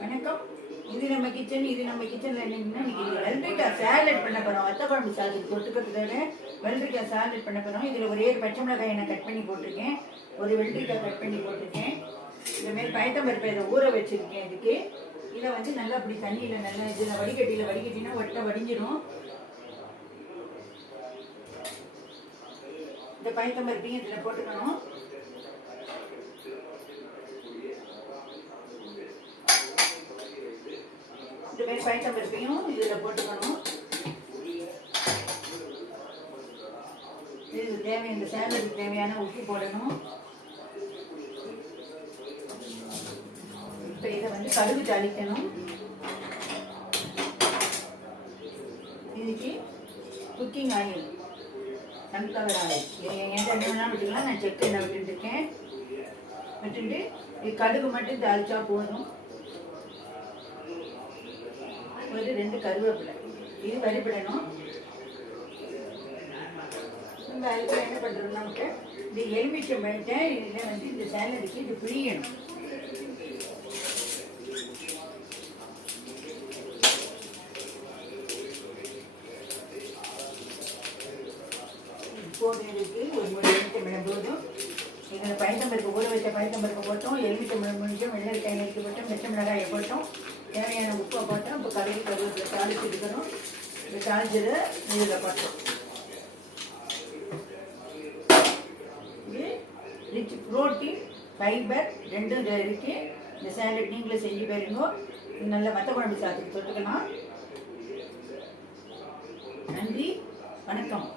வணக்கம். இது நம்ம கிச்சன். இது நம்ம கிச்சன்ல என்னன்னா இன்னைக்கு வெள்ளரிக்காய் சாலட் பண்ண போறோம். வத்த குழம்பு சாதத்துக்கு தொட்டுக்கிறதுக்காக வெள்ளரிக்காய் சாலட் பண்ண போறோம். இதுல ஒரே பச்சை மிளகாய் நான் கட் பண்ணி போட்டிருக்கேன், ஒரு வெள்ளரிக்காய் கட் பண்ணி போட்டிருக்கேன். இந்த மாதிரி பயத்தம்பருப்பை இதை ஊற வச்சிருக்கேன். இதுக்கு இதை வந்து நல்லா அப்படி தண்ணியில நல்லா இதுல வடிகட்டினா ஒட்ட வடிஞ்சிடும். இந்த பயத்தம்பருப்பையும் இதுல போட்டுக்கணும். இந்த மாதிரி பயத்தம்பருப்பையும் இதில் போட்டுக்கணும். இதுக்கு தேவையான இந்த சேலடுக்கு தேவையான உப்பு போடணும். இப்போ இதை வந்து கடுகு தாளிக்கணும். இதுக்கு குக்கிங் ஆயில், சன்ஃப்ளவர் ஆயில், எந்த எண்ணெய் வேணாலும் விட்டுக்கலாம். நான் செக்கு எண்ணெய் விட்டுருக்கேன். விட்டுட்டு இது கடுகு மட்டும் தாளிச்சா போதும். ஒரு 2 கருவேப்பிலை, இது வரிபடணும். நம்ம அதுக்கு என்ன பண்ணுறோம்னாக்க இந்த எலுமிச்சை பழத்தை இதில் வந்து இந்த சேலடுக்கு இது பிழியணும். போடுறதுக்கு ஒரு எலுமிச்சை பழம் போதும். இதில் பயத்தம்பருப்பு ஊற வச்ச பயத்தம்பருப்பு போட்டோம், எலுமிச்சை பழம் முடிஞ்சோம், வெள்ளரிக்காய் நறுக்கி போட்டோம், பச்சை மிளகாயை போட்டோம், தேவையான உப்பை போட்டோம். இப்போ கருவேப்பிலை தாளிச்சு எடுக்கணும். இந்த தாளிச்சதை இதில் போட்டோம். இது ரிச் புரோட்டீன், ஃபைபர் ரெண்டும் இதில் இருக்குது. இந்த சேலட் நீங்களே செஞ்சு பாருங்க. இது நல்ல வத்த குழம்பு சாதத்துக்கு தொட்டுக்கலாம். நன்றி, வணக்கம்.